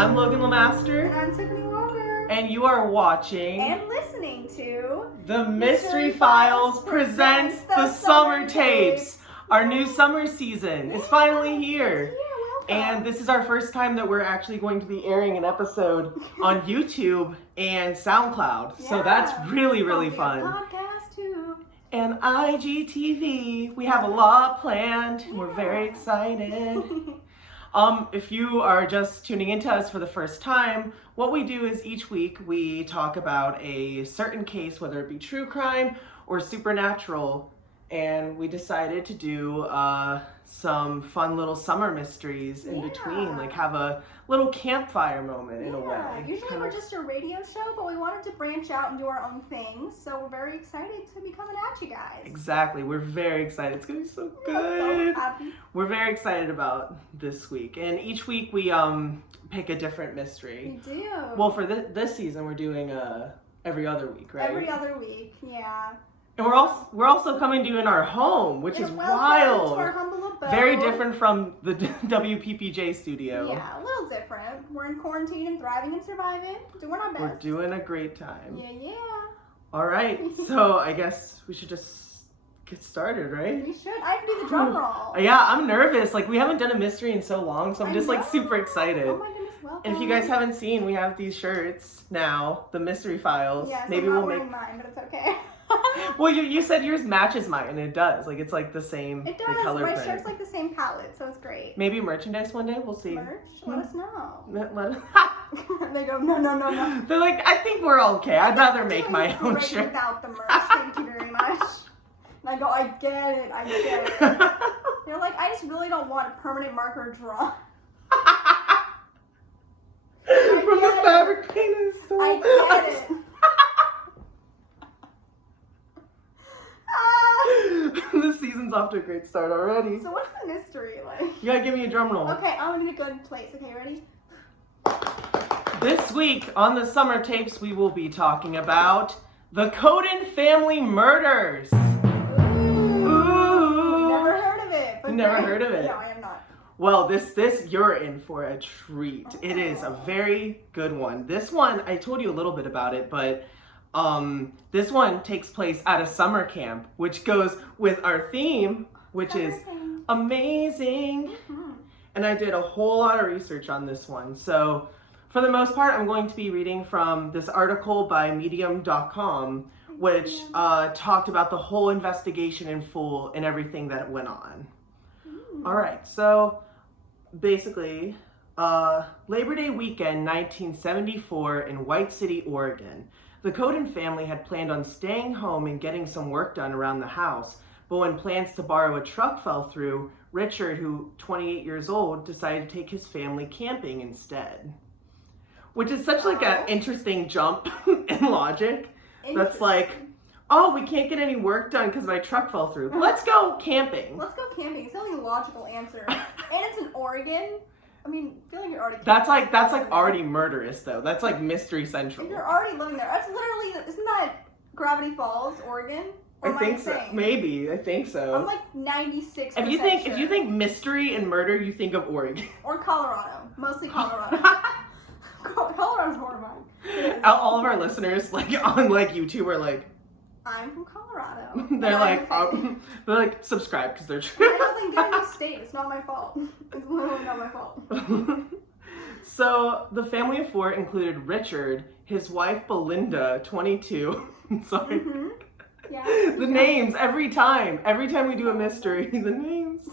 I'm Logan LaMaster. And I'm Tiffany Walker. And you are watching and listening to The Mystery Files presents the Summer Tapes. Our new summer season is finally here. And this is our first time that we're actually going to be airing an episode on YouTube and SoundCloud. So that's really, really fun. Podcast too. And IGTV. We have a lot planned. We're very excited. If you are just tuning into us for the first time, what we do is each week we talk about a certain case, whether it be true crime or supernatural, and we decided to do some fun little summer mysteries in between, like have a little campfire moment in a way. Usually we're just a radio show, but we wanted to branch out and do our own things, so we're very excited to be coming at you guys. Exactly, we're very excited. It's gonna be so good. So happy. We're very excited about this week, and each week we pick a different mystery. We do. Well, for this season, we're doing every other week, right? Every other week, yeah. And we're also coming to you in our home, which is wild. To our humble abode. Very different from the WPPJ studio. Yeah, a little different. We're in quarantine and thriving and surviving, doing our best. We're doing a great time. Yeah. All right, so I guess we should just get started, right? We should. I have to do the drum roll. Yeah, I'm nervous. Like, we haven't done a mystery in so long, so I'm just like super excited. Oh my goodness, welcome. And if you guys haven't seen, we have these shirts now, the Mystery Files. Yes, maybe I'm not we'll wearing mine, but it's okay. Well, you said yours matches mine, and it does. Like, it's like the same. It does. The color My print. shirt's like the same palette, so it's great. Maybe merchandise one day. We'll see. Merch? Let us know. Let us. They go, no. They're like, I think we're okay. I'd rather make my own Great shirt. without the merch. Thank you very much. And I go, I get it. They're like, I just really don't want a permanent marker draw. From the fabric painting store. I get it. This season's off to a great start already. So what's the mystery like? You gotta give me a drum roll. Okay, I'm in a good place. Okay, ready? This week on the Summer Tapes, we will be talking about the Cowden Family Murders. Ooh. Never heard of it. But Never heard of it? No, I have not. Well, this you're in for a treat. Oh. It is a very good one. This one, I told you a little bit about it, but this one takes place at a summer camp, which goes with our theme, which is amazing. Mm-hmm. And I did a whole lot of research on this one. So for the most part, I'm going to be reading from this article by medium.com, which talked about the whole investigation in full and everything that went on. All right, so basically, Labor Day weekend, 1974 in White City, Oregon. The Cowden family had planned on staying home and getting some work done around the house, but when plans to borrow a truck fell through, Richard, who 28 years old, decided to take his family camping instead. Which is such like an interesting jump in logic. That's like, oh, we can't get any work done because my truck fell through. Let's go camping. Let's go camping. It's the only logical answer. And it's in Oregon. I mean, I feel like you're already. That's like already murderous though. That's like Mystery Central. If you're already living there, that's literally, isn't that Gravity Falls, Oregon? Or I think so. Maybe I think so. I'm like 96%. If you think mystery and murder, you think of Oregon or Colorado. Mostly Colorado. Colorado's horrifying. All of our listeners, like on like YouTube, are like, I'm from Colorado. they're like subscribe because they're true. I don't think they're in the state. It's not my fault. It's literally not my fault. So the family of four included Richard, his wife Belinda, 22. Sorry. Mm-hmm. Yeah. The names every time we do a mystery, the names,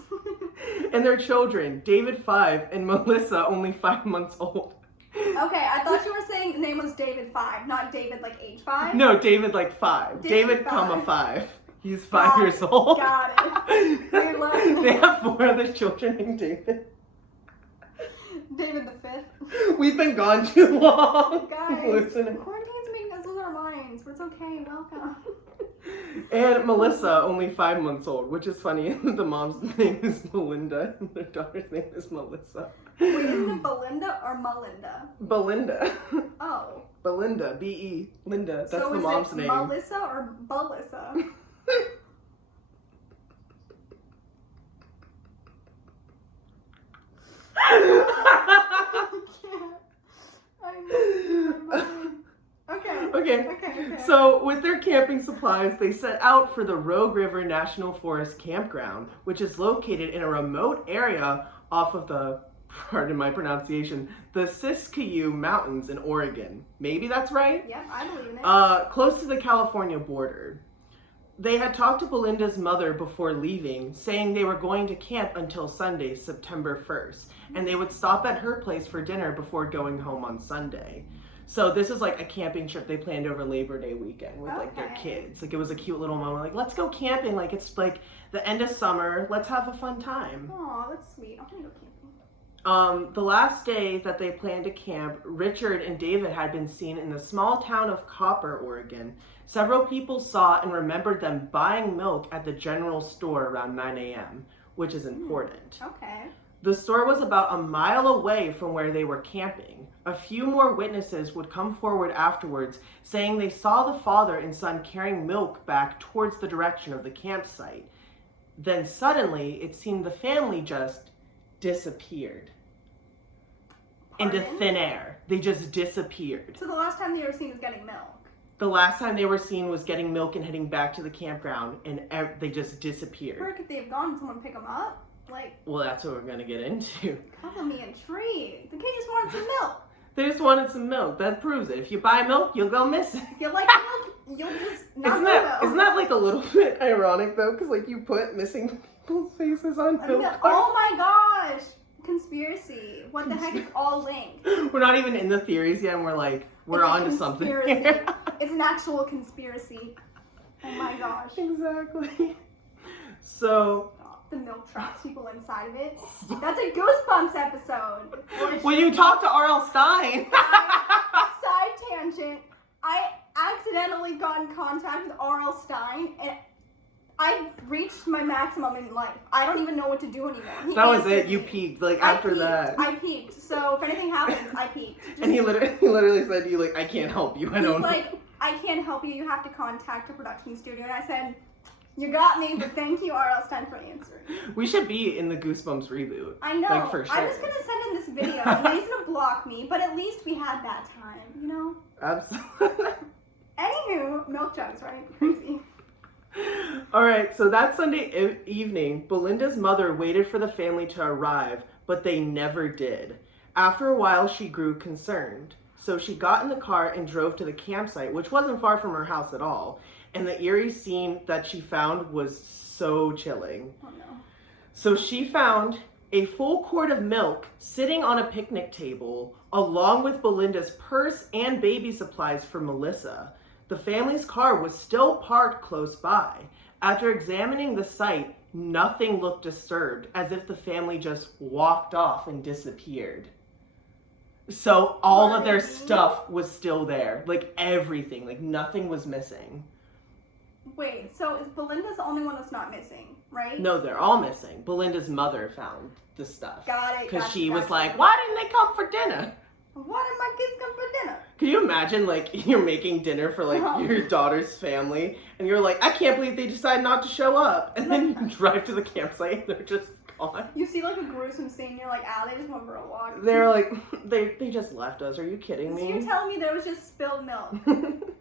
and their children, David 5 and Melissa, only 5 months old. Okay, I thought you were saying the name was David 5, not David like age 5. No, David like 5. David, 5. He's 5 years old. Got it. They have 4 other children named David. David the 5th. We've been gone too long. Guys, Listen. quarantine's making us lose our minds, but it's okay. Welcome. And Melissa, only 5 months old, which is funny. The mom's name is Melinda, and their daughter's name is Melissa. Wait, isn't it Belinda or Melinda? Belinda. Oh. Belinda, B-E, Linda. That's so the mom's name. So is it Melissa or Belissa? camping supplies, they set out for the Rogue River National Forest Campground, which is located in a remote area off of the, pardon my pronunciation, the Siskiyou Mountains in Oregon. Maybe that's right? Yep, I believe in it. Close to the California border. They had talked to Belinda's mother before leaving, saying they were going to camp until Sunday, September 1st, and they would stop at her place for dinner before going home on Sunday. So this is like a camping trip they planned over Labor Day weekend with like their kids. Like it was a cute little moment. Like, let's go camping. Like it's like the end of summer. Let's have a fun time. Aw, that's sweet. I want to go camping. The last day that they planned to camp, Richard and David had been seen in the small town of Copper, Oregon. Several people saw and remembered them buying milk at the general store around 9 a.m., which is important. Okay. The store was about a mile away from where they were camping. A few more witnesses would come forward afterwards, saying they saw the father and son carrying milk back towards the direction of the campsite. Then suddenly, it seemed the family just disappeared. Into thin air. They just disappeared. So the last time they were seen was getting milk? The last time they were seen was getting milk and heading back to the campground, and they just disappeared. Where could they have gone? Did someone pick them up? Like, well, that's what we're going to get into. Color me intrigued. The kid just wanted some milk. They just wanted some milk. That proves it. If you buy milk, you'll go missing. If you like milk, you'll just not isn't that like a little bit ironic, though? Because, like, you put missing people's faces on milk. Oh, my gosh. Conspiracy. What the heck is all linked? We're not even in the theories yet, and we're like, we're onto something. It's an actual conspiracy. Oh my gosh. Exactly. So... the milk traps people inside of it. That's a Goosebumps episode. When you talk to R.L. Stein. Side tangent. I accidentally got in contact with R.L. Stein, and I reached my maximum in life. I don't even know what to do anymore. That was it. You peaked. Like after that. I peaked. So if anything happens, I peaked. And he literally said to you, like, I can't help you. I don't know. Like, I can't help you. You have to contact a production studio. And I said, you got me, but thank you, R.L. Stein, for answering. We should be in the Goosebumps reboot. I know. Like, for sure. I'm just going to send in this video. And he's going to block me, but at least we had that time, you know? Absolutely. Anywho, milk jugs, right? Crazy. All right, so that Sunday evening, Belinda's mother waited for the family to arrive, but they never did. After a while, she grew concerned. So she got in the car and drove to the campsite, which wasn't far from her house at all. And the eerie scene that she found was so chilling. Oh no. So she found a full quart of milk sitting on a picnic table, along with Belinda's purse and baby supplies for Melissa. The family's car was still parked close by. After examining the site, nothing looked disturbed, as if the family just walked off and disappeared. So all of their stuff was still there. Like everything. Like nothing was missing. Wait, so is Belinda's the only one that's not missing, right? No, they're all missing. Belinda's mother found the stuff. Got it. Because she was like, why didn't they come for dinner? Why did my kids come for dinner? Can you imagine, like, you're making dinner for, like, your daughter's family, and you're like, I can't believe they decided not to show up. And then you drive to the campsite, and they're just gone. You see, like, a gruesome scene, you're like, they just went for a walk. They're like, they just left us. Are you kidding me? So you're telling me there was just spilled milk,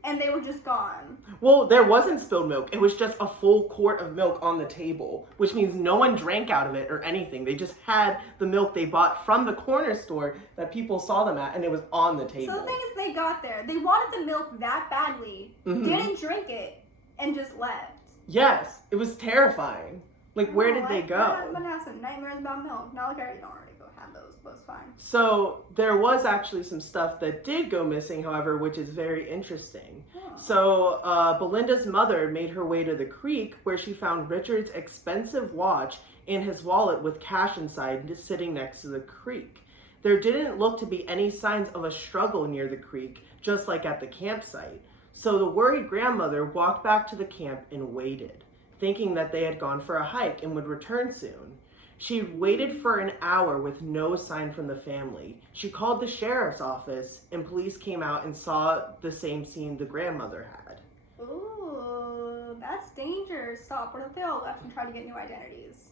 and they were just gone? Well, there wasn't spilled milk. It was just a full quart of milk on the table, which means no one drank out of it or anything. They just had the milk they bought from the corner store that people saw them at, and it was on the table. So the thing is, they got there. They wanted the milk that badly, didn't drink it, and just left. Yes, it was terrifying. Like, where did they go? I'm gonna have some nightmares about milk. Not like I already don't already go have those, but it's fine. So there was actually some stuff that did go missing, however, which is very interesting. Oh. So Belinda's mother made her way to the creek, where she found Richard's expensive watch in his wallet with cash inside, just sitting next to the creek. There didn't look to be any signs of a struggle near the creek, just like at the campsite. So the worried grandmother walked back to the camp and waited, thinking that they had gone for a hike and would return soon. She waited for an hour with no sign from the family. She called the sheriff's office, and police came out and saw the same scene the grandmother had. Ooh, that's dangerous. Stop. What if they all left and tried to get new identities?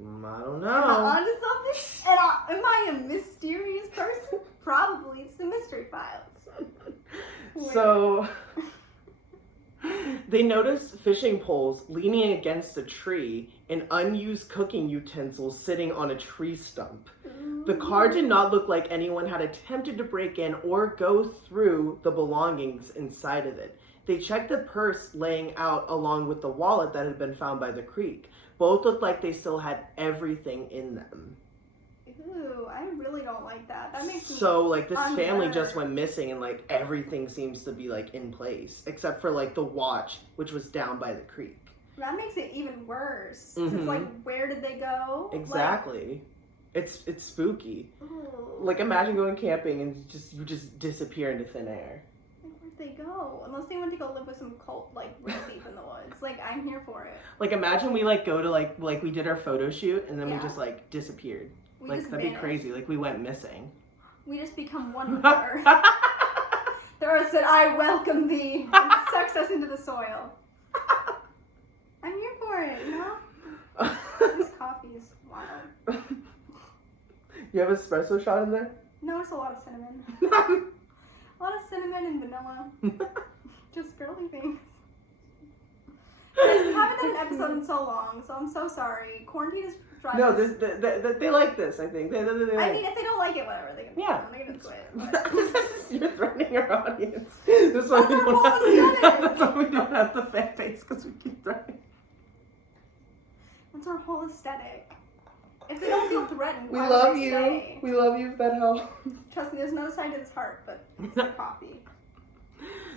I don't know. Am I onto something? Am I a mysterious person? Probably. It's the Mystery Files. So, They noticed fishing poles leaning against a tree and unused cooking utensils sitting on a tree stump. The car did not look like anyone had attempted to break in or go through the belongings inside of it. They checked the purse laying out along with the wallet that had been found by the creek. Both looked like they still had everything in them. Ew, I really don't like that. That makes me So, like, this family unnerved. just went missing and, like, everything seems to be, like, in place. Except for, like, the watch, which was down by the creek. That makes it even worse. It's like, where did they go? Exactly. It's spooky. Ooh. Like, imagine going camping and you just disappear into thin air. Where'd they go? Unless they went to go live with some cult, like, real deep in the woods. Like, I'm here for it. Like, imagine we, like, go to, like we did our photo shoot and then we Yeah. just, like, disappeared. We Like, just that'd vanished. be crazy. Like, we went missing. We just become one with the earth. The earth said, I welcome thee. And sucks us into the soil. I'm here for it, you know? This coffee is wild. You have espresso shot in there? No, it's a lot of cinnamon. A lot of cinnamon and vanilla. Just girly things. Guys, we haven't done an episode in so long, so I'm so sorry. Quarantine is driving No, us. they like this, I think. They I like mean, if they don't like it, whatever. They can, Yeah. they can quit. But You're threatening our audience. That's why That's we our don't whole have, aesthetic. that's why we don't have the fan base, because we keep threatening. that's our whole aesthetic. If they don't feel threatened, We why love would they you. stay? We love you if that helps. Trust me, there's another side to this heart, but it's the coffee.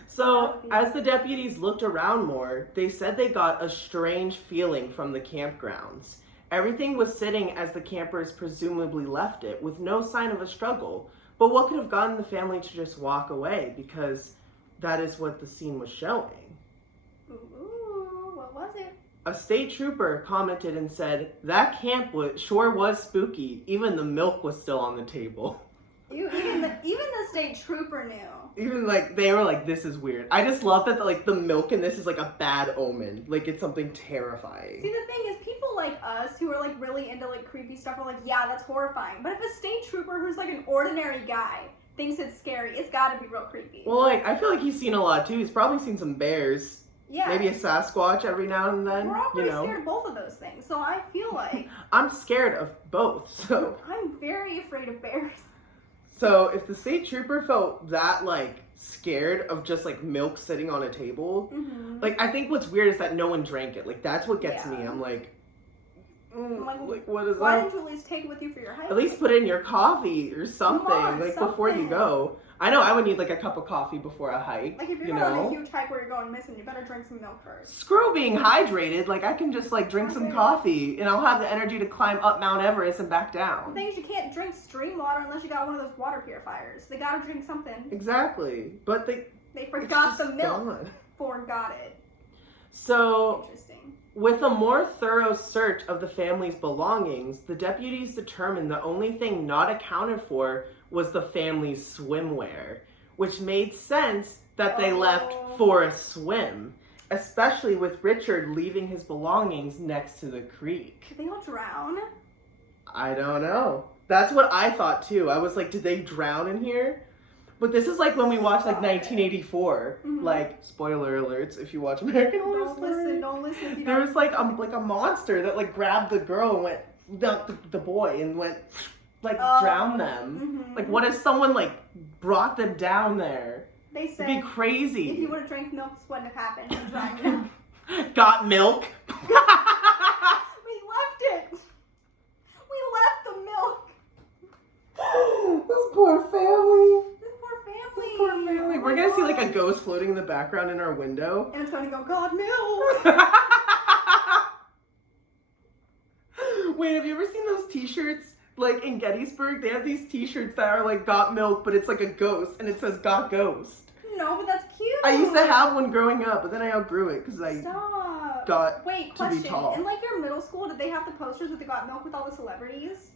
So, as the deputies looked around more, they said they got a strange feeling from the campgrounds. Everything was sitting as the campers presumably left it, with no sign of a struggle. But what could have gotten the family to just walk away? Because that is what the scene was showing. Ooh, what was it? A state trooper commented and said, "That camp sure was spooky. Even the milk was still on the table." Even the state trooper knew. Even, like, they were like, this is weird. I just love that, like, the milk in this is, like, a bad omen. Like, it's something terrifying. See, the thing is, people like us who are, like, really into, like, creepy stuff are like, yeah, that's horrifying. But if a state trooper who's, like, an ordinary guy thinks it's scary, it's gotta be real creepy. Well, like, I feel like he's seen a lot, too. He's probably seen some bears. Yeah. Maybe a Sasquatch every now and then. We're all pretty you know? scared of both of those things, so I feel like I'm scared of both, so... I'm very afraid of bears. So, if the state trooper felt that, like, scared of just, like, milk sitting on a table, like, I think what's weird is that no one drank it. Like, that's what gets me. I'm like, like, what is why that? didn't you at least take it with you for your hike? At least put it in your coffee or something, on, like, before you something. go. I know I would need, like, a cup of coffee before a hike, Like, if you're you going on a know? huge hike where you're going missing, you better drink some milk first. Screw being hydrated. Like, I can just, like, drink some coffee, and I'll have the energy to climb up Mount Everest and back The down. thing is, you can't drink stream water unless you got one of those water purifiers. They gotta drink something. Exactly. But They it's forgot just the milk. gone. Forgot it. So... Interesting. With a more thorough search of the family's belongings, the deputies determined the only thing not accounted for was the family's swimwear, which made sense that they left for a swim, especially with Richard leaving his belongings next to the creek. Did they all drown? I don't know. That's what I thought too. I was like, did they drown in here? But this is like when we watched like 1984. Like, spoiler alerts if you watch American Horror Story. Don't listen if you There don't. was like a monster that like grabbed the girl and went the boy and went like drowned them. Like, what if someone like brought them down there? They said It'd be crazy. if you would have drank milk, this wouldn't have happened. It drowned you. Got milk. We left it. We left the milk. This poor family. This poor family. Poor family. Oh We're my gonna see like a God. ghost floating in the background in our window. And it's gonna go, God, milk. Wait, have you ever seen those t-shirts? Like in Gettysburg, they have these t-shirts that are like got milk, but it's like a ghost and it says got ghost. No, but that's cute. I used to have one growing up, but then I outgrew it because I Stop. got Wait, to be question. tall. In like your middle school, did they have the posters with the got milk with all the celebrities?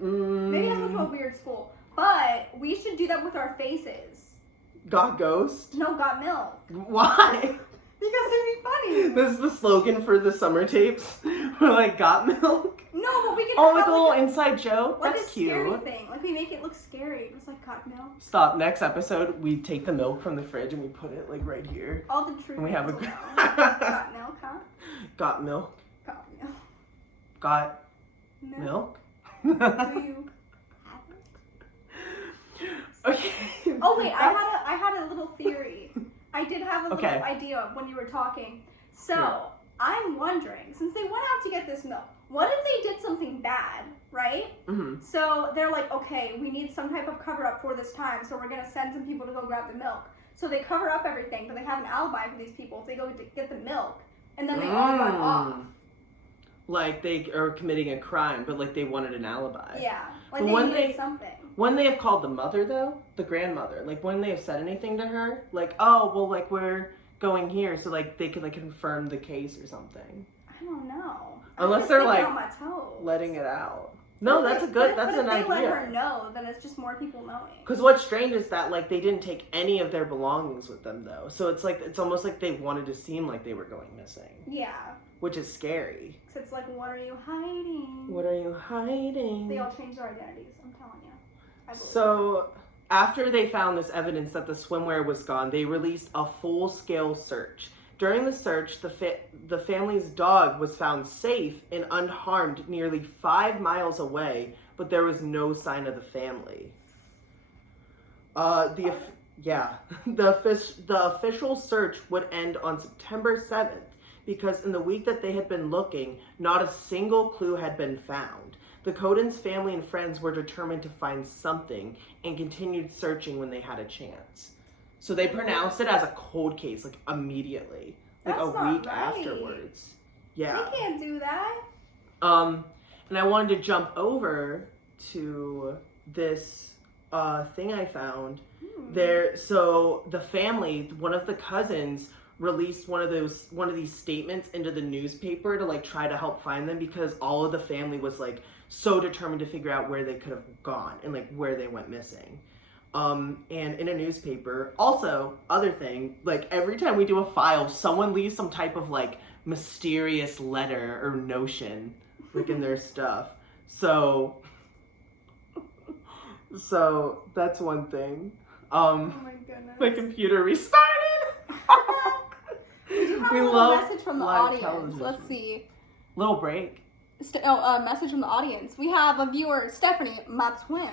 Maybe I went to a weird school. But we should do that with our faces. Got ghost? No, got milk. Why? Because it'd be funny. This is the slogan for the summer tapes. We're like, got milk? No, but we can Oh, with a little inside joke? like That's a cute. scary thing. Like we make it look scary. It was like got milk. Stop. Next episode, we take the milk from the fridge and we put it like right here. All the truth. And we have a people know. Got milk, huh? Got milk? Got milk. Got Milk. milk? Do you have it? Okay. Oh wait, I had a little theory. I did have a little Okay. idea when you were talking. So Sure. I'm wondering, since they went out to get this milk, what if they did something bad, right? Mm-hmm. So they're like, okay, we need some type of cover up for this time, so we're gonna send some people to go grab the milk. So they cover up everything, but they have an alibi for these people. They go to get the milk, and then they all run off. Like they are committing a crime, but like they wanted an alibi. Yeah, like But they when needed they- something. When they have called the mother though, the grandmother, like when they have said anything to her, like, oh, well, like we're going here, so like they could like confirm the case or something. I don't know. Unless I'm just they're, thinking like, on my toes. Letting it out. No, But that's a if- good, but that's if an they let her idea. know, then it's just more people knowing. Because what's strange is that like they didn't take any of their belongings with them though, so it's like it's almost like they wanted to seem like they were going missing, Yeah. which is scary. Because it's like, what are you hiding? What are you hiding? They all changed their identities, I'm telling you. I believe So, after they found this evidence that the swimwear was gone, they released a full-scale search. During the search, the family's dog was found safe and unharmed nearly 5 miles away, but there was no sign of the family. The official search would end on September 7th because in the week that they had been looking, not a single clue had been found. The Cowden's family and friends were determined to find something and continued searching when they had a chance. So they pronounced it as a cold case, like immediately, like That's a not week right. afterwards. Yeah. They can't do that. And I wanted to jump over to this thing I found. So the family, one of the cousins, released one of these statements into the newspaper to like try to help find them because all of the family was like so determined to figure out where they could have gone and like where they went missing. And in a newspaper, also, other thing, like every time we do a file, someone leaves some type of like mysterious letter or notion like in their stuff. So that's one thing. Oh my goodness. My computer restarted. We love a message from the live audience. television. Let's see. Little break. A message from the audience. We have a viewer, Stephanie, my twin,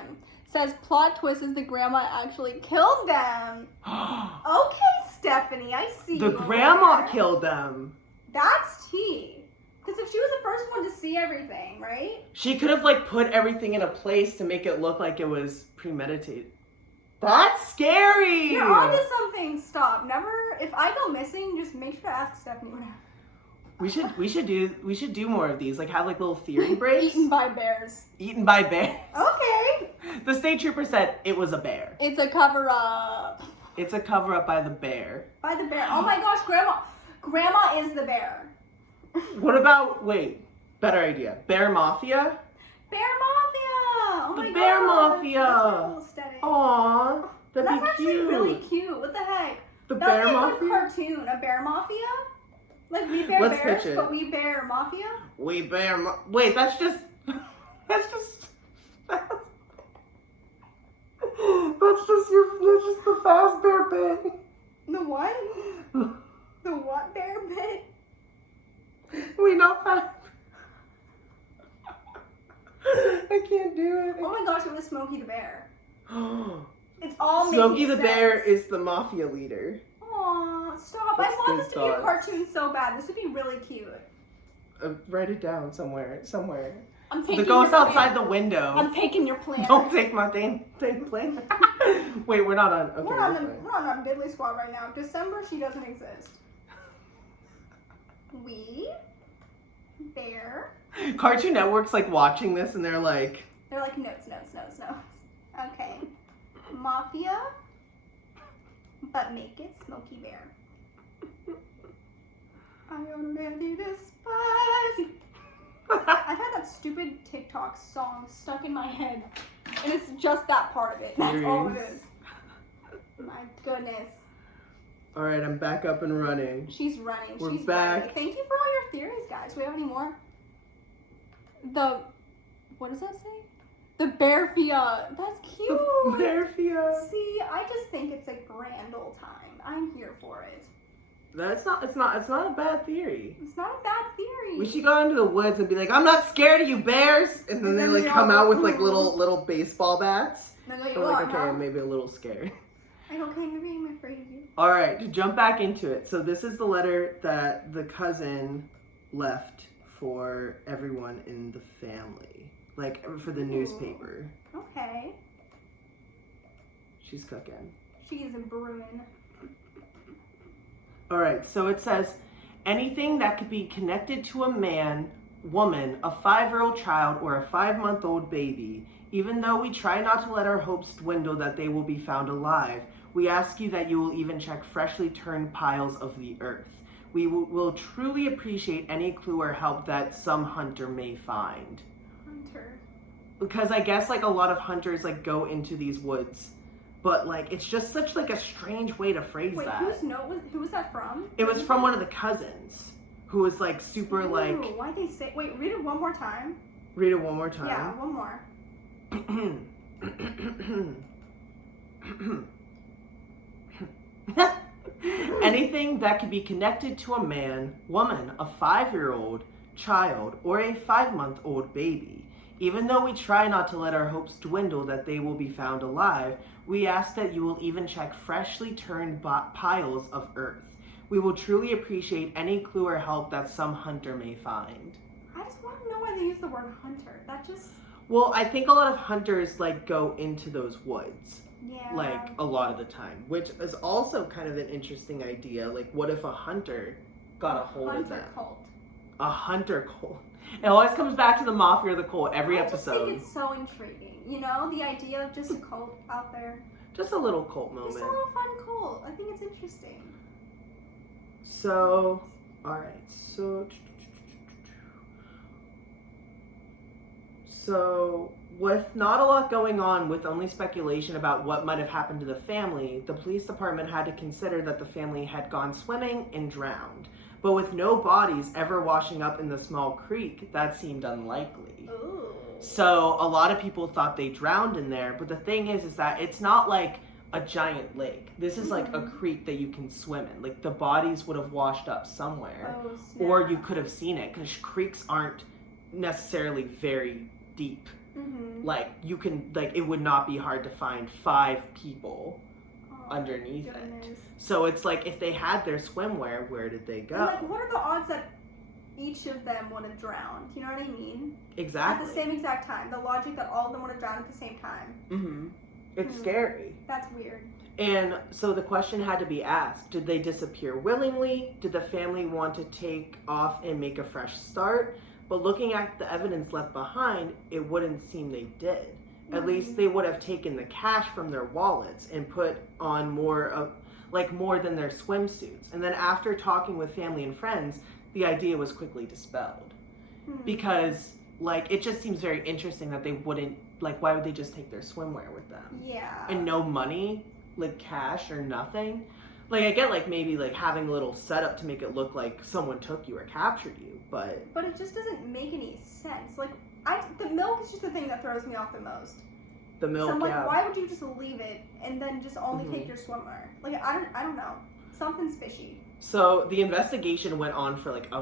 says plot twist is the grandma actually killed them. Okay, Stephanie, I see. The you grandma there. killed them. That's tea. Because if she was the first one to see everything, right? She could have like put everything in a place to make it look like it was premeditated. That's scary. You're onto something. Stop. Never. If I go missing, just make sure to ask Stephanie what happened. We should do more of these. Like have like little theory breaks. Eaten by bears. Eaten by bears. Okay. The state trooper said it was a bear. It's a cover up. It's a cover up by the bear. By the bear. Oh my gosh, Grandma is the bear. What about better idea. Bear Mafia? Bear Mafia! Oh The my Bear gosh. Mafia. That's my little aesthetic. Aww. That'd That's be actually cute. really cute. What the heck? The That'd Bear be a Mafia? good cartoon. A Bear Mafia? Like We Bear Let's Bears, pitch it. but We Bear Mafia? We bear. Wait, that's just. That's just the fast bear bit. The what? The what bear bit? We not fast. I can't do it. Oh my gosh, it was Smokey the Bear. It's all Smokey making the Bear sense. is the mafia leader. Aw, stop. That's I want good this to be a thoughts. cartoon so bad. This would be really cute. Write it down somewhere. I'm taking The your ghost outside plan. the window. I'm taking your plan. Don't take my thing plan. Wait, we're not on. Okay, We're on that's fine. we're on our Diddley Squad right now. December, she doesn't exist. We Bear. Cartoon Network's like watching this and they're like, They're like notes. Okay. Mafia, but make it Smokey Bear. I already despise you. I've had that stupid TikTok song stuck in my head, and it's just that part of it. That's all it is. My goodness. All right, I'm back up and running. She's running. We're She's back. Running. Thank you for all your theories, guys. Do we have any more? What does that say? The bear Fiat. That's cute. The bear Fiat. See, I just think it's a grand old time. I'm here for it. It's not a bad theory. It's not a bad theory. We should go into the woods and be like, I'm not scared of you bears, and then they like come out with like little baseball bats. And then I'm like, okay, I'm maybe a little scared. I'm okay, maybe I'm afraid of you. All right, to jump back into it. So this is the letter that the cousin left for everyone in the family, like for the newspaper. Okay. She's cooking. She's a brewing. All right, so it says, anything that could be connected to a man, woman, a 5-year-old child, or a 5-month-old baby, even though we try not to let our hopes dwindle that they will be found alive, we ask you that you will even check freshly turned piles of the earth. We will truly appreciate any clue or help that some hunter may find. Hunter. Because I guess like a lot of hunters like go into these woods, but like it's just such like a strange way to phrase that. Who was that from? It was from one of the cousins who was like super like. Why'd they say? Wait, read it one more time. Read it one more time. Yeah, one more. Anything that could be connected to a man, woman, a 5-year-old, child, or a 5-month-old baby. Even though we try not to let our hopes dwindle that they will be found alive, we ask that you will even check freshly turned piles of earth. We will truly appreciate any clue or help that some hunter may find. I just want to know why they use the word hunter. That just... Well, I think a lot of hunters like go into those woods. Yeah. Like a lot of the time, which is also kind of an interesting idea. Like, what if a hunter got a hold of them? Cult. A hunter cult. It always comes back to the mafia or the cult every episode. I just think it's so intriguing. You know, the idea of just a cult out there. Just a little cult moment. Just a little fun cult. I think it's interesting. So, all right. So, with not a lot going on, with only speculation about what might have happened to the family, the police department had to consider that the family had gone swimming and drowned. But with no bodies ever washing up in the small creek, that seemed unlikely. Ooh. So a lot of people thought they drowned in there, but the thing is that it's not like a giant lake. This is like a creek that you can swim in. Like the bodies would have washed up somewhere, or you could have seen it, because creeks aren't necessarily very deep. Mm-hmm. Like you can, like it would not be hard to find 5 people underneath it. So it's like if they had their swimwear, where did they go? And like, what are the odds that each of them would have drowned? You know what I mean? Exactly. At the same exact time. The logic that all of them would have drowned at the same time. Mm-hmm. It's scary. That's weird. And so the question had to be asked, did they disappear willingly? Did the family want to take off and make a fresh start? But looking at the evidence left behind, it wouldn't seem they did. At least they would have taken the cash from their wallets and put on more than their swimsuits. And then after talking with family and friends, the idea was quickly dispelled. Because, like, it just seems very interesting that they wouldn't, like, why would they just take their swimwear with them? Yeah. And no money, like cash or nothing? Like, I get, like, maybe, like, having a little setup to make it look like someone took you or captured you, but... But it just doesn't make any sense. Like, the milk is just the thing that throws me off the most. The milk, so I'm like, yeah. why would you just leave it and then just only take your swimwear? Like, I don't know. Something's fishy. So the investigation went on for like a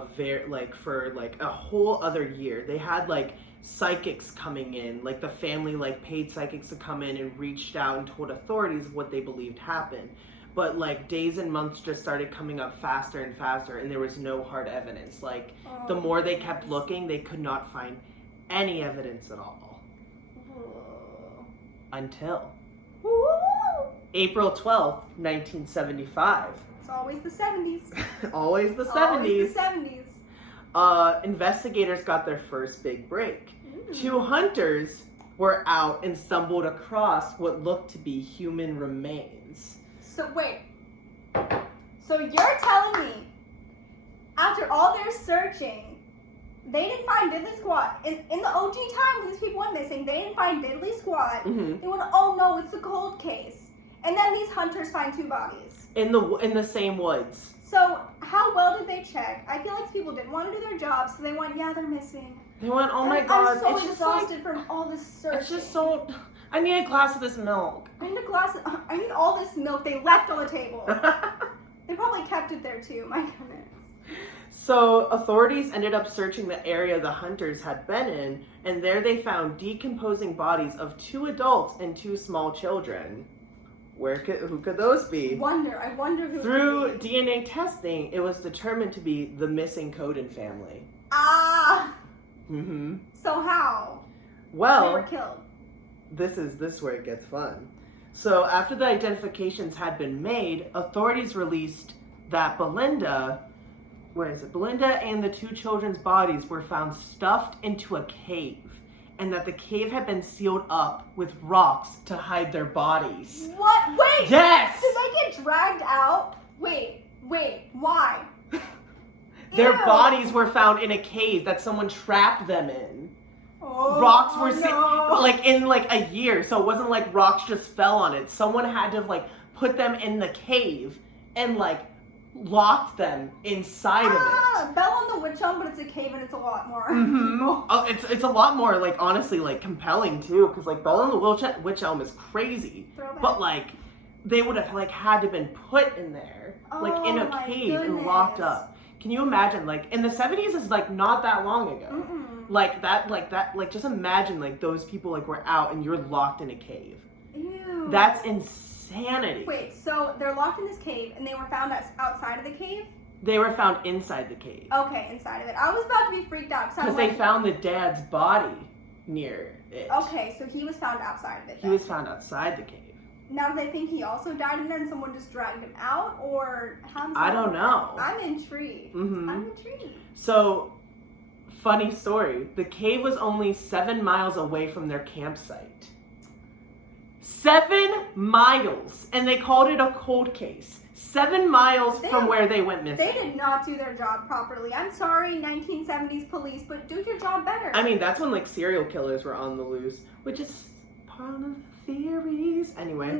whole other year. They had like psychics coming in, like the family like paid psychics to come in and reached out and told authorities what they believed happened. But like days and months just started coming up faster and faster, and there was no hard evidence. Like the more they kept looking, they could not find any evidence at all. Until April 12th, 1975. It's always the 70s. Always the 70s. Always the 70s. Investigators got their first big break. 2 hunters were out and stumbled across what looked to be human remains. So wait. So you're telling me, after all their searching, they didn't find diddly squat. In the OG time, these people went missing. They didn't find diddly squat. They went, oh no, it's a cold case. And then these hunters find 2 bodies. In the same woods. So how well did they check? I feel like people didn't want to do their job, so they went, yeah, they're missing. They went, oh my god, I'm so it's exhausted from all this searching. It's just so. I need a glass of this milk. I need all this milk they left on the table. They probably kept it there too. My goodness. So authorities ended up searching the area the hunters had been in, and there they found decomposing bodies of 2 adults and 2 small children. Who could those be? I wonder who. Through DNA testing, it was determined to be the missing Cowden family. Ah. Mm-hmm. So how? Well, they were killed. This is where it gets fun. So after the identifications had been made, authorities released that Belinda and the 2 children's bodies were found stuffed into a cave, and that the cave had been sealed up with rocks to hide their bodies. What? Wait! Yes! Did they get dragged out? Wait, why? Their Ew. bodies were found in a cave that someone trapped them in. Oh, Rocks were no. in a year, so it wasn't like rocks just fell on it. Someone had to put them in the cave and locked them inside of it. Belle on the Witch Elm, but it's a cave and it's a lot more. Mm-hmm. Oh, it's a lot more honestly compelling too, because Belle on the Witch Elm is crazy. Throwback. But they would have had to been put in there in a cave and locked up. Can you imagine in the 70s is not that long ago. Mm-mm. Just imagine those people were out and you're locked in a cave. Ew. That's insanity. Wait, so they're locked in this cave and they were found outside of the cave? They were found inside the cave. Okay, inside of it. I was about to be freaked out because they found the dad's body near it. Okay, so he was found outside of it. He was found outside the cave. Now, do they think he also died and then someone just dragged him out, or how does that I don't know. I'm intrigued. Mm-hmm. I'm intrigued. So, funny story. The cave was only 7 miles away from their campsite. 7 miles! And they called it a cold case. 7 miles from where they went missing. They did not do their job properly. I'm sorry, 1970s police, but do your job better. I mean, that's when serial killers were on the loose, which is part of the theories. Anyway.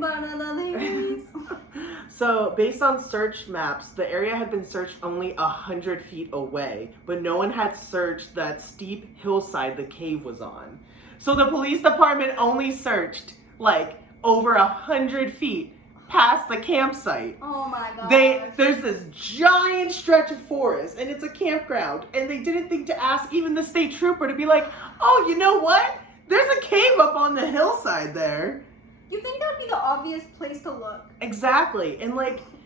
So, based on search maps, the area had been searched only 100 feet away, but no one had searched that steep hillside the cave was on. So the police department only searched over 100 feet past the campsite. Oh my god. There's this giant stretch of forest and it's a campground, and they didn't think to ask even the state trooper to be oh, you know what? There's a cave up on the hillside there. You think that would be the obvious place to look? Exactly. And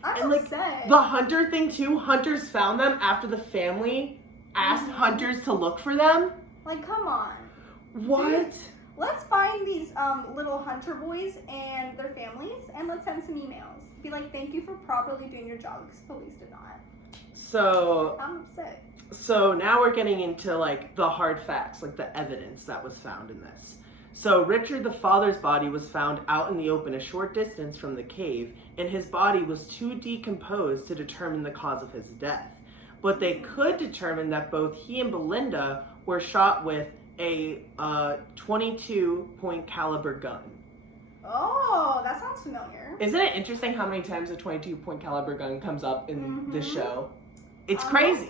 upset. The hunter thing too, hunters found them after the family asked hunters to look for them. Come on. What? Dude, let's find these little hunter boys and their families and let's send some emails. Be thank you for properly doing your job because police did not. So I'm upset. So now we're getting into the hard facts, the evidence that was found in this. So Richard, the father's body, was found out in the open a short distance from the cave, and his body was too decomposed to determine the cause of his death. But they could determine that both he and Belinda were shot with a 22-point caliber gun. Oh, that sounds familiar. Isn't it interesting how many times a 22-point caliber gun comes up in this show? It's crazy.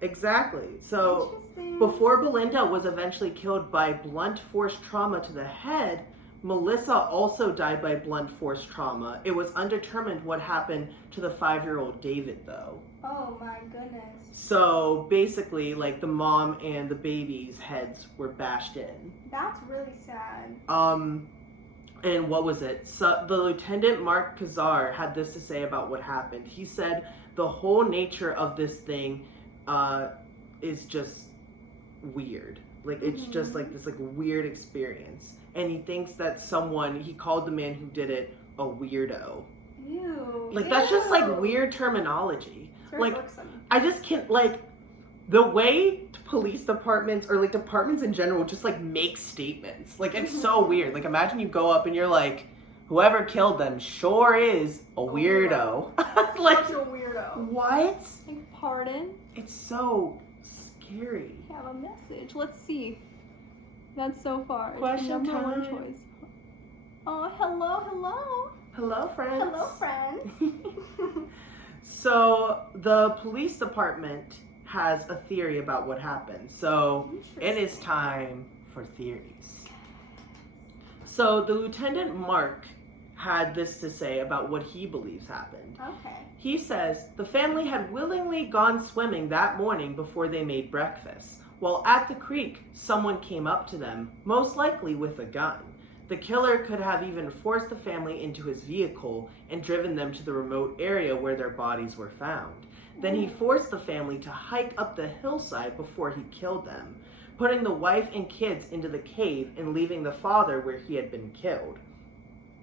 Exactly. So before Belinda was eventually killed by blunt force trauma to the head, Melissa also died by blunt force trauma. It was undetermined what happened to the 5-year-old David, though. Oh my goodness. So basically, the mom and the baby's heads were bashed in. That's really sad. And what was it? So the Lieutenant Mark Kazar had this to say about what happened. He said the whole nature of this thing is just weird. It's just this weird experience. And he thinks that he called the man who did it a weirdo. Ew. That's just weird terminology. Irksome. I just can't the way police departments or departments in general just make statements. It's so weird. Imagine you go up and you're whoever killed them sure is a weirdo. Such a weirdo. What? Pardon? It's so scary. I have a message. Let's see. That's so far. Question Number time. 1 choice. Oh, hello. Hello, friends. Hello, friends. So the police department has a theory about what happened. So it is time for theories. So the Lieutenant Mark had this to say about what he believes happened. Okay. He says the family had willingly gone swimming that morning before they made breakfast. While at the creek, someone came up to them, most likely with a gun. The killer could have even forced the family into his vehicle and driven them to the remote area where their bodies were found. Then he forced the family to hike up the hillside before he killed them, putting the wife and kids into the cave and leaving the father where he had been killed.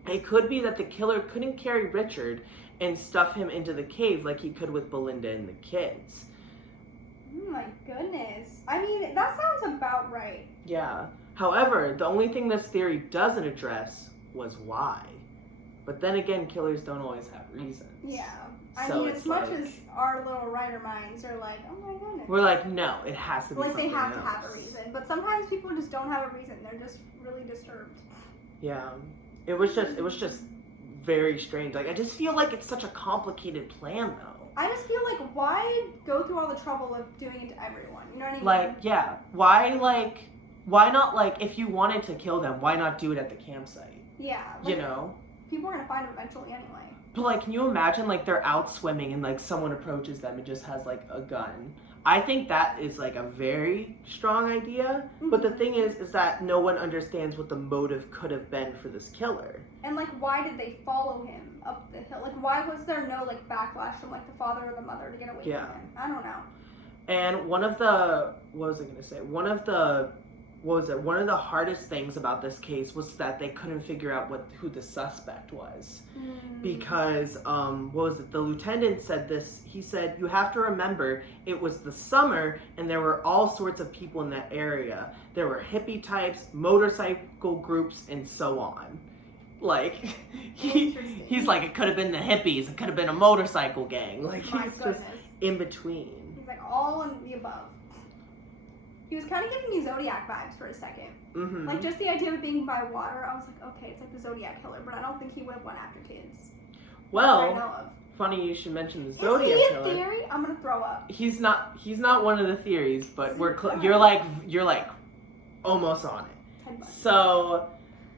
It could be that the killer couldn't carry Richard and stuff him into the cave like he could with Belinda and the kids. Oh my goodness. I mean, that sounds about right. Yeah. However, the only thing this theory doesn't address was why. But then again, killers don't always have reasons. Yeah. I So mean, it's as much like- as our little writer minds are like, oh my goodness. We're like, no, it has to be Like, they something have to else. have a reason. But sometimes people just don't have a reason. They're just really disturbed. Yeah. It was just very strange. Like, I just feel like it's such a complicated plan, though. I just feel like, why go through all the trouble of doing it to everyone? You know what I mean? Like, yeah. Why not, like, if you wanted to kill them, why not do it at the campsite? Yeah. You Like, know? people are going to find them eventually anyway. But, like, can you imagine, like, they're out swimming and, like, someone approaches them and just has, like, a gun? I think that is, like, a very strong idea. But the thing is that no one understands what the motive could have been for this killer. And, like, why did they follow him up the hill? Like, why was there no, like, backlash from, like, the father or the mother to get away from him? I don't know. And one of the hardest things about this case was that they couldn't figure out who the suspect was. Because, the lieutenant said this, he said, you have to remember, it was the summer, and there were all sorts of people in that area. There were hippie types, motorcycle groups, and so on. Like, he's like, it could have been the hippies, it could have been a motorcycle gang. Like, he's just in between. He's like all in the above. He was kind of giving me Zodiac vibes for a second. Mm-hmm. Like, just the idea of it being by water, I was like, okay, it's like the Zodiac killer, but I don't think he would have went after kids. Well, that I know of. funny you should mention the Zodiac Is he a killer. theory? I'm gonna throw up. He's not one of the theories, but you're like almost on it. So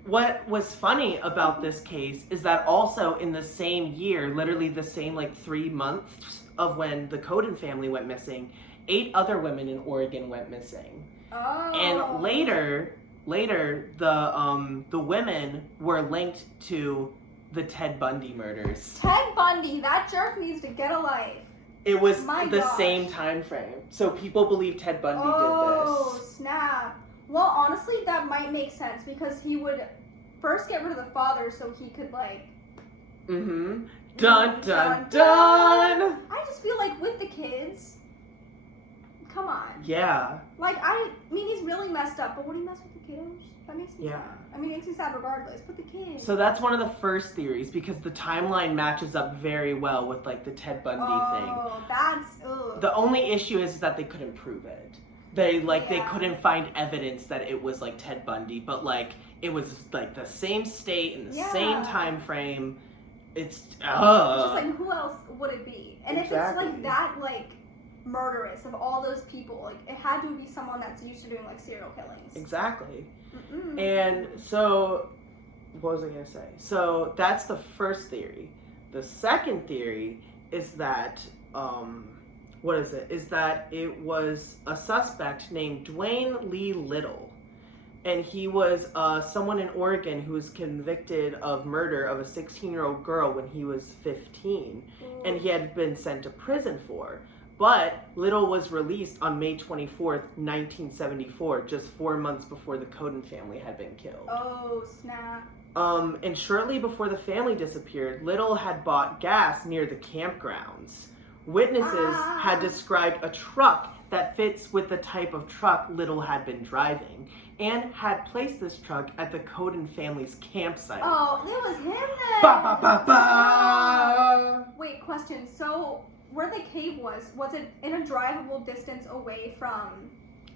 what was funny about this case is that also in the same year, literally the same like 3 months of when the Cowden family went missing, 8 other women in Oregon went missing. Oh. And later the women were linked to the Ted Bundy murders. Ted Bundy, that jerk needs to get a life. It was My the gosh. same time frame. So people believe Ted Bundy did Oh, this. snap. Well, honestly, that might make sense because he would first get rid of the father so he could, like... Mm-hmm. Dun, dun, dun! I just feel like with the kids, come on. Yeah. Like, I mean, he's really messed up, but would he mess with the kiddos? That makes me Yeah. sad. I mean, it makes me sad regardless, but the kids. So that's one of the first theories because the timeline matches up very well with like the Ted Bundy thing. Oh, that's... Ugh. The only issue is that they couldn't prove it. They couldn't find evidence that it was like Ted Bundy, but like it was like the same state and the same time frame. It's It's just like, who else would it be? And if it's Exactly. like that, like, murderous of all those people, like, it had to be someone that's used to doing, like, serial killings. Exactly. Mm-mm. And so, what was I going to say? So that's the first theory. The second theory is that, is that it was a suspect named Dwayne Lee Little. And he was someone in Oregon who was convicted of murder of a 16-year-old girl when he was 15. And he had been sent to prison for. But Little was released on May 24th, 1974, just 4 months before the Cowden family had been killed. Oh, snap. And shortly before the family disappeared, Little had bought gas near the campgrounds. Witnesses had described a truck that fits with the type of truck Little had been driving, and had placed this truck at the Cowden family's campsite. Oh, it was him then. Ba ba ba ba! Wait, question. So, where the cave was it in a drivable distance away from...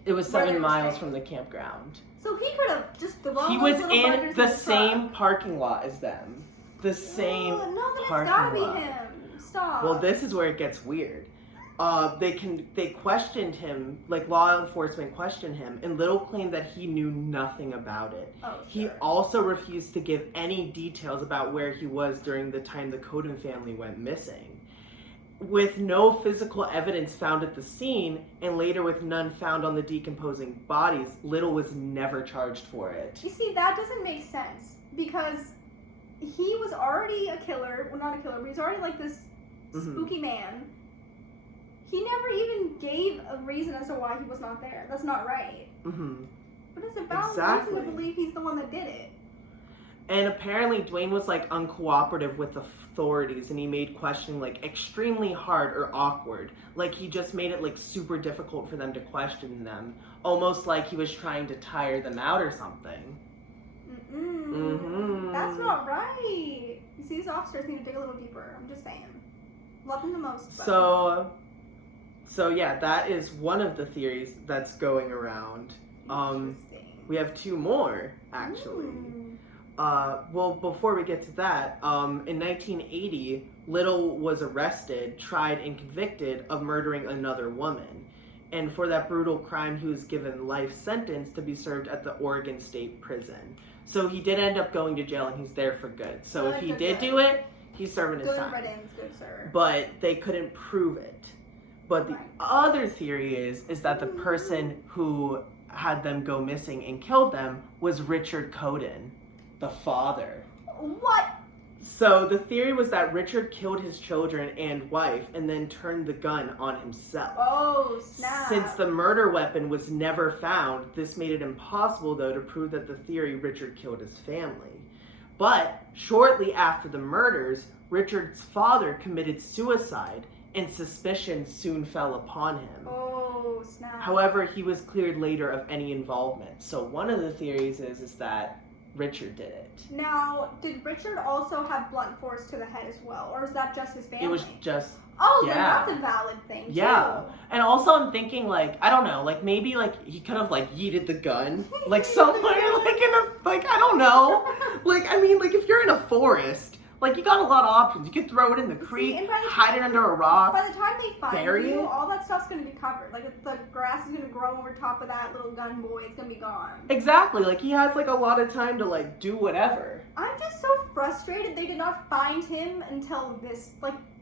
It was where 7 they were miles staying? from the campground. So he could have just thrown He those was little in buggers the truck. same parking lot as them. the same No, then it's parking gotta lot. be him. Stop. Well, this is where it gets weird. They questioned him, like law enforcement questioned him, and Little claimed that he knew nothing about it. Oh, He sure. also refused to give any details about where he was during the time the Cowden family went missing. With no physical evidence found at the scene, and later with none found on the decomposing bodies, Little was never charged for it. You see, that doesn't make sense because he was already a killer. Well, not a killer, but he's already like this spooky man. He never even gave a reason as to why he was not there. That's not right. But it's about reason to believe he's the one that did it. And apparently Dwayne was like uncooperative with the authorities, and he made questioning like extremely hard or awkward. Like he just made it like super difficult for them to question them, almost like he was trying to tire them out or something. That's not right. You see, these officers need to dig a little deeper. I'm just saying. Love them the most. But... So yeah, that is one of the theories that's going around. We have two more actually. Well, before we get to that, in 1980, Little was arrested, tried, and convicted of murdering another woman. And for that brutal crime, he was given life sentence to be served at the Oregon State Prison. So he did end up going to jail, and he's there for good. So if he did do it, he's serving his time. Good riddance, good sir. But they couldn't prove it. But the other theory is that the person who had them go missing and killed them was Richard Cowden, the father. What? So the theory was that Richard killed his children and wife and then turned the gun on himself. Oh, snap. Since the murder weapon was never found, this made it impossible, though, to prove that the theory Richard killed his family. But shortly after the murders, Richard's father committed suicide, and suspicion soon fell upon him. Oh, snap. However, he was cleared later of any involvement. So one of the theories is that Richard did it. Now, did Richard also have blunt force to the head as well? Or is that just his family? It was just... Oh, yeah. then that's a valid thing, Yeah. too. And also I'm thinking, like, I don't know, like, maybe, like, he could have, like, yeeted the gun, like, somewhere, like, in a, like, I don't know. Like, I mean, like, if you're in a forest... Like, you got a lot of options. You could throw it in the creek, hide it under a rock. By the time they find bury you, it. all that stuff's going to be covered. Like, if the grass is going to grow over top of that little gun boy, it's going to be gone. Exactly. Like, he has, like, a lot of time to, like, do whatever. I'm just so frustrated they did not find him until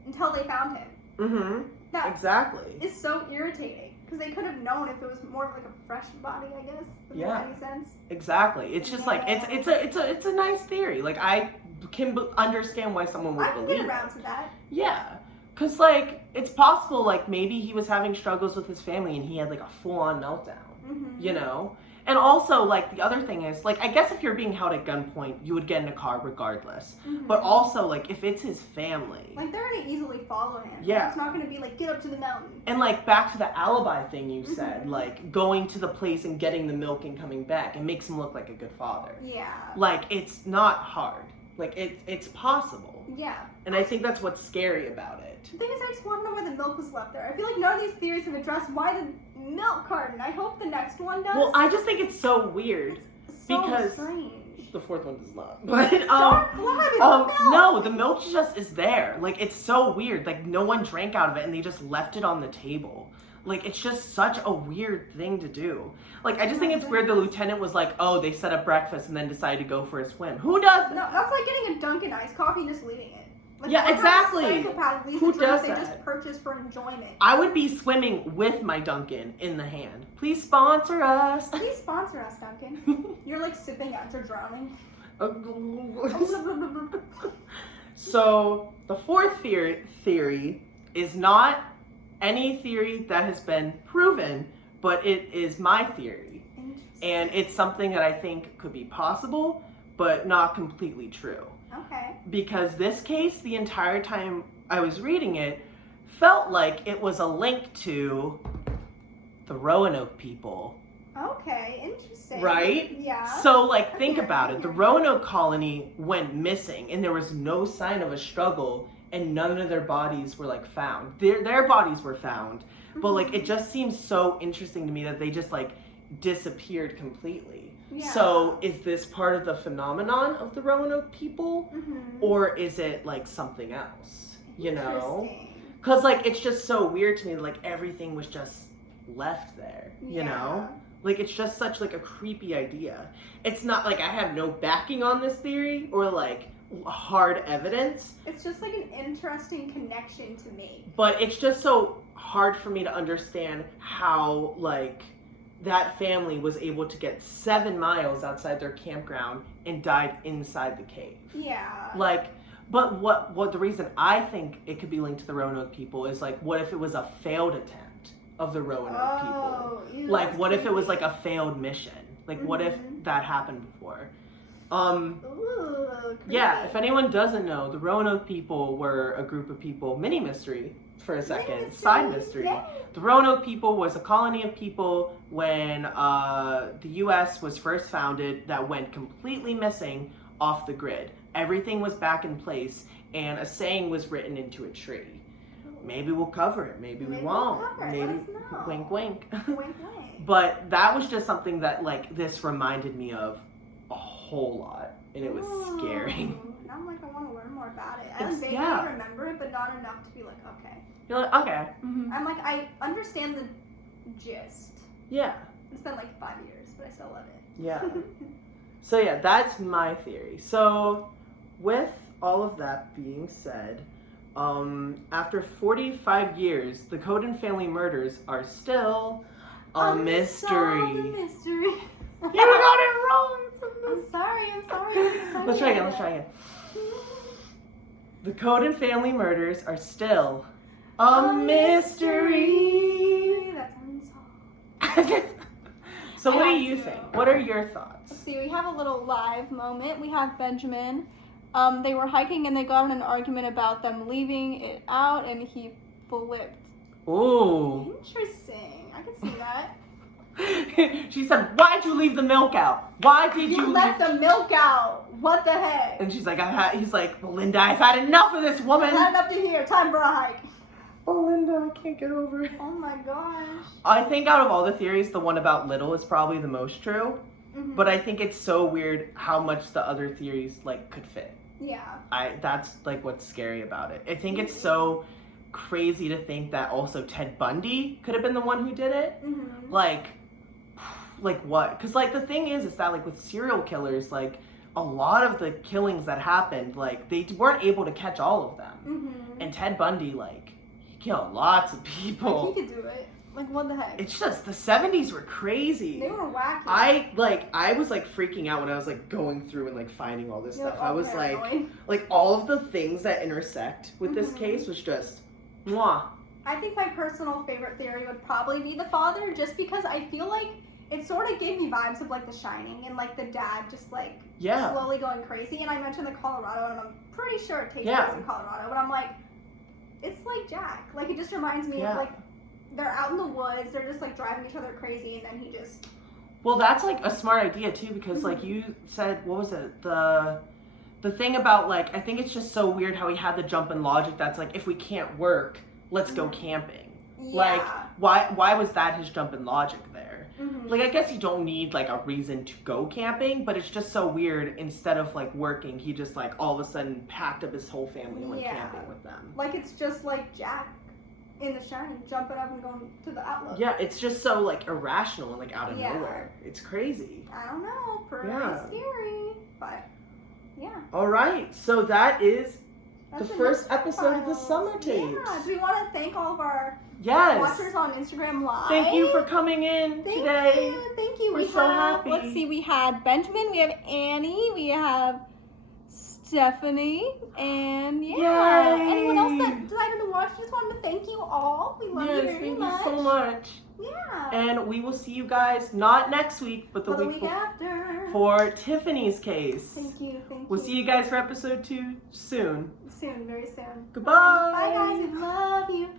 until they found him. That exactly. is so irritating. Because they could have known if it was more of, like, a fresh body, I guess. If that makes any sense. Exactly. It's just, like, it's a nice theory. Like, I can understand why someone would believe it. I can get around to that. Yeah. Because, like, it's possible, like, maybe he was having struggles with his family and he had, like, a full-on meltdown, you know? And also, like, the other thing is, like, I guess if you're being held at gunpoint, you would get in a car regardless. But also, like, if it's his family. Like, they're going to easily follow him. Yeah. It's not going to be like, get up to the mountain. And, like, back to the alibi thing you said, like, going to the place and getting the milk and coming back, it makes him look like a good father. Yeah. Like, it's not hard. Like, it's possible. Yeah. And I think that's what's scary about it. The thing is, I just want to know why the milk was left there. I feel like none of these theories have addressed why the milk carton. I hope the next one does. Well, I just think it's so weird. It's so because strange. The fourth one does not. But, Dark blood in the milk. no, the milk just is there. Like, it's so weird. Like, no one drank out of it and they just left it on the table. Like, it's just such a weird thing to do. Like, I just think it's weird the lieutenant was like, oh, they set up breakfast and then decided to go for a swim. Who does that? No, that's like getting a Dunkin' iced coffee and just leaving it. Like, Yeah, exactly. Psychopath leaves Who the drink does they that? just purchased for enjoyment. I would be swimming with my Dunkin' in the hand. Please sponsor us. Please sponsor us, Dunkin'. You're like sipping out, you're drowning. So, the fourth theory is not any theory that has been proven, but it is my theory. And it's something that I think could be possible, but not completely true. Okay. Because this case, the entire time I was reading it, felt like it was a link to the Roanoke people. Okay, interesting. Right? Yeah. So, like, think about it. The Roanoke colony went missing, and there was no sign of a struggle, and none of their bodies were, like, found. Their bodies were found, but, like, it just seems so interesting to me that they just, like, disappeared completely. Yeah. So is this part of the phenomenon of the Roanoke people, or is it like something else? You know, because like it's just so weird to me that like everything was just left there. You know, like it's just such like a creepy idea. It's not like I have no backing on this theory or like hard evidence. It's just like an interesting connection to me. But it's just so hard for me to understand how like that family was able to get 7 miles outside their campground and died inside the cave. Yeah. Like, but what the reason I think it could be linked to the Roanoke people is like, what if it was a failed attempt of the Roanoke people? Ew, like, what if it was like a failed mission? Like, what if that happened before? Ooh, yeah, if anyone doesn't know, the Roanoke people were a group of people, mini mystery for a second, side mystery. The Roanoke people was a colony of people when the U.S. was first founded that went completely missing off the grid. Everything was back in place, and a saying was written into a tree. Maybe we'll cover it, maybe we won't. Maybe, let us know. wink, wink. Wink, wink. But that was just something that like this reminded me of a whole lot, and it was scary. Now I'm like, I want to learn more about it. It's- I vaguely remember it, but not enough to be like, okay. You're like, okay. I'm like, I understand the gist. Yeah. It's been like 5 years, but I still love it. Yeah. So yeah, that's my theory. So with all of that being said, after 45 years, the Cowden Family Murders are still a mystery. Mystery. You got it wrong. I'm sorry. Let's try again. The Cowden Family Murders are still a mystery. That's unsolved. So what do you think? What are your thoughts? Let's see, we have a little live moment. We have Benjamin. They were hiking and they got in an argument about them leaving it out, and he flipped. Ooh. Interesting. I can see that. She said, "Why'd you leave the milk out? Why did you left the milk out? What the heck?" And she's like, he's like, "Belinda, I've had enough of this woman. I've had it up to here. Time for a hike. Belinda, I can't get over it." Oh my gosh. I think out of all the theories, the one about Little is probably the most true. But I think it's so weird how much the other theories like could fit. Yeah. That's like what's scary about it. I think it's so crazy to think that also Ted Bundy could have been the one who did it. Like what? Because like the thing is that like with serial killers, like a lot of the killings that happened, like they weren't able to catch all of them. And Ted Bundy, like he killed lots of people. Like he could do it. Like what the heck? It's just the 70s were crazy. They were wacky. I was like freaking out when I was like going through and like finding all this stuff. I was like all of the things that intersect with this case was just mwah. I think my personal favorite theory would probably be the father, just because I feel like it sort of gave me vibes of like The Shining and like the dad just like slowly going crazy. And I mentioned the Colorado, and I'm pretty sure it takes place in Colorado, but I'm like, it's like Jack. Like it just reminds me of like they're out in the woods, they're just like driving each other crazy, and then he just. Well, that's like a smart idea too, because like you said, what was it? The thing about like, I think it's just so weird how he had the jump in logic that's like, if we can't work, let's go camping. Yeah. Like, why was that his jump in logic there? Like, I guess you don't need like a reason to go camping, but it's just so weird. Instead of like working, he just like all of a sudden packed up his whole family and went camping with them. Like it's just like Jack in The Shining, jumping up and going to the Outlook. Yeah, it's just so like irrational and like out of nowhere. It's crazy. I don't know, pretty scary, but yeah. All right, so that's the first episode of the Summer Tapes. Yeah. Do we want to thank all of our watchers on Instagram Live? Thank you for coming in today. Thank you. We're so happy. Let's see, we had Benjamin, we have Annie, we have Stephanie, and anyone else that decided to watch, just wanted to thank you all. We love you very much. Thank you so much. Yeah. And we will see you guys not next week, but the week after for Tiffany's case. Thank you. We'll see you guys for episode 2 soon. Soon, very soon. Goodbye. Bye guys, we love you.